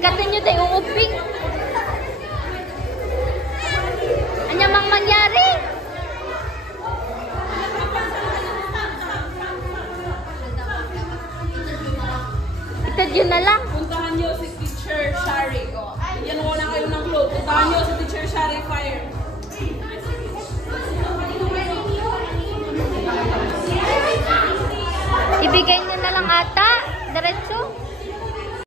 Katin nyo tayo uuping. Anya mang mangyari? Itad yun na lang. Puntahan nyo si Teacher Shari. Yan wala kayo ng clue. Puntahan nyo si Teacher Shari Fire. Ibigay nyo na lang ata. Diretso.